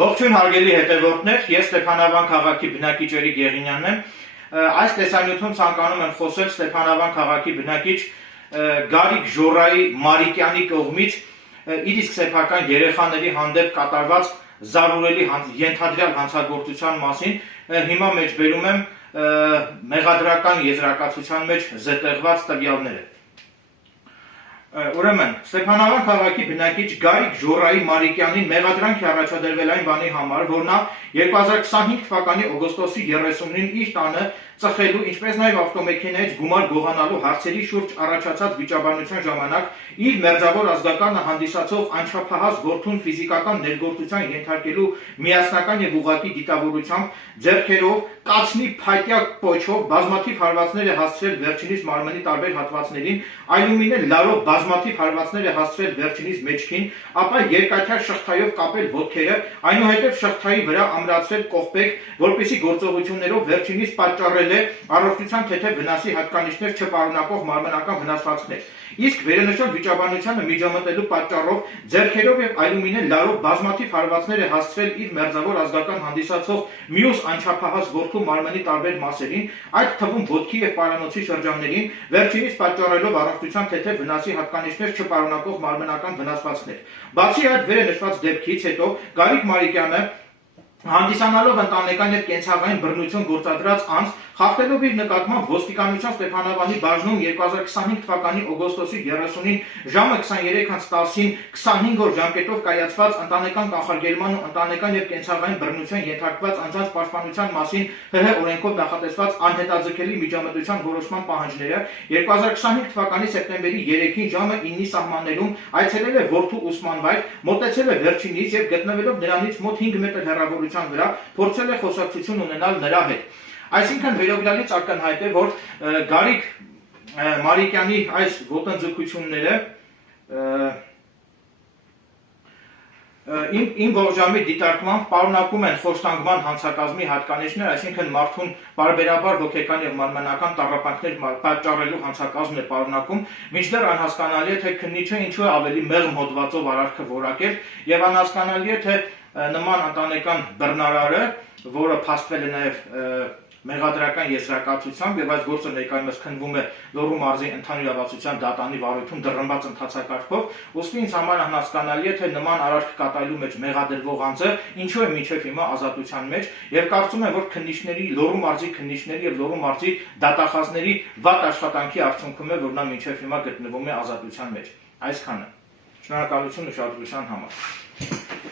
Ողջույն հարգելի հետևորդներ, ես Ստեփանավան քաղաքի բնակիչ Էրիկ Եղինյանն եմ։ Այս տեսանյութում ցանկանում եմ խոսել Ստեփանավան քաղաքի բնակիչ Գարիկ Ժորայի Մարիկյանի կողմից իր իսկ սեփական երեխաների հանդեպ կատարված զարուրելի ենթադրյալ հանցագործության մասին։ Հիմա մեջբերում եմ մեղադրական եզրակացության մեջ զետեղված տվյալները։ Ուրեմն, Ստեփանավան քաղաքի բնակիչ Գարիկ Ժորայի Մարիկյանին մեղադրանք է առաջադրվել այն բանի համար, որ նա 2025 թվականի օգոստոսի 30-ին իր տանը ծխելու, ինչպես նաև ավտոմեքենայից գումար գողանալու հարցերի շուրջ առաջացած վիճաբանության ժամանակ իր մերձավոր ազգականը հանդիսացող անչափահաս որդուն ֆիզիկական ներգործության ենթարկելու միասնական եւ ուղղակի դիտավորությամբ ձեռքերով կացնի փայտյա պոչով բազմաթիվ հարվածներ է հասցրել վերջինիս մարմնի տարբեր հատվածներին, այլումին լարով բազմաթիվ հարվածներ է հասցրել վերջինիս մեջքին, ապա երկաթյա շղթայով կապել ոտքերը, այնուհետև շղթայի վրա ամրացրել կողպեկ, որպեսզի գործողություններով վերջինիս պատճառել է առողջության թեթև վնասի հատկանիշներ չպարունակող մարմնական վնասվածքներ։ Իսկ վերոնշյալ վիճաբանությանը միջամտելու պատճառով ձեռքերով եւ այլումին լարով բազմաթիվ հարվածներ է հասցրել իր մերձավոր ազգական հանդիսացող մյուս անչափահաս որդու մարմնի տարբեր մասերին, այդ թվում ոտքի եւ պարանոցի շրջաններին, վերջինիս պատճառելով առողջության թեթև վնասի հատկանիշներ չպարունակող մարմնական վնասվածքներ։ Բացի այդ վերնշված դեպքից հետո Գարիկ Մարիկյանը հանդիսանալով ընտանեկան եւ կենցաղային բռնություն գործադրած անձ, խախտելով իր նկատմամբ ոստիկանության Ստեփանավանի բաժնում 2025 թվականի օգոստոսի 30-ին ժամը 23:10-ին 25 օր ժամկետով կայացված ընտանեկան կանխարգելման ու ընտանեկան եւ կենցաղային բռնության ենթարկված անձանց պաշտպանության մասին ՀՀ օրենքով նախատեսված անհետաձգելի միջամտության որոշման պահանջները 2025 թվականի սեպտեմբերի 3-ին ժամը 9-ի սահմաններում այցելել է որդու ուսման վայր, մոտեցել է վերջինից եւ գտնվելով նրանից մոտ 5 մետր հեռավորության վրա փորձել է խոսակցություն ունենալ նրա հետ։ Այսինքն վերօրյալից ակնհայտ է, որ Գարիկ Մարիկյանի այս ոտնձգությունները իմ ողջամիտ դիտարկմամբ պարունակում են խոշտանգման հանցակազմի հատկանիշներ, այսինքն մարդուն բարբերաբար հոգեկան եւ մարմնական տառապանքներ պատճառելու հանցակազմն է պարունակում, մինչդեռ անհասկանալի է, թե քննիչը ինչու է ավելի մեղմ հոդվածով արարքը որակել եւ անհասկանալի է, թե նման ընտանեկան բռնարարը, որը փաստվել է նաեւ մեղադրական եզրակացությամբ եւ այս գործը ներկայումս քննվում է Լոռու մարզի ընդհանուր իրավասության դատանի վարույթում դռնված ընթացակարգով, ուստի ինձ համար անհասկանալի է, թե նման արարք կատարելու մեջ մեղադրվող անձը ինչու է մինչեւ հիմա ազատության մեջ եւ կարծում եմ, որ քննիչների, Լոռու մարզի քննիչների եւ Լոռու մարզի դատախազների վատ աշխատանքի արդյունքում է, որ նա մինչեւ հիմա գտնվում է ազատության մեջ։ Այսքանը։ Շնորհակալություն ուշադրության համար։